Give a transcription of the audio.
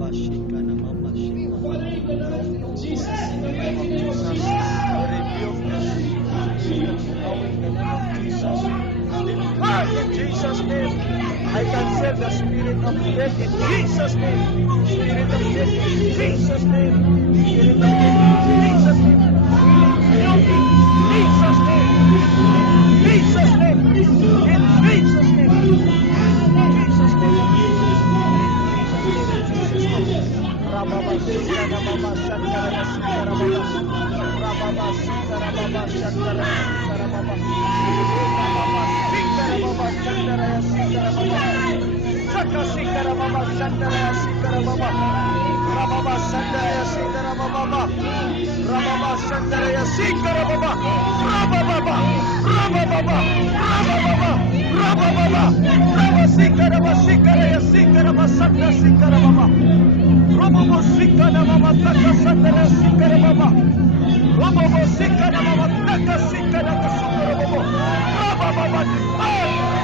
Rabashikana Mama Shikana. Jesus, in the name of Jesus, rebuke the spirit of power in the name of Jesus. In Jesus' name, I cancel the spirit of death in Jesus' name. Spirit of death in Jesus' name. Spirit of death in Jesus' name. Jesus' name. Jesus' name. In Jesus' name. Jesus' name. Jesus' name. Rababa Sikara Baba Shantara Sikara Baba. Rababa Sikara Baba Shantara Sikara Baba. Rababa Sikara Baba Shantara Sikara Baba. Saka Sikara Baba Shantara Sikara Baba. Rababa Shantara Sikara Baba. Rababa Shantara Sikara Baba. Rababa. Rababa. Rababa. Rababa. Rababa Sikara Baba Sikara Sikara Baba Santa Sikara Baba. Rababa Sikara Baba Taka Santara Sikara Baba. Rababa Sikara Baba Taka Sikara Sikara Baba. Rababa.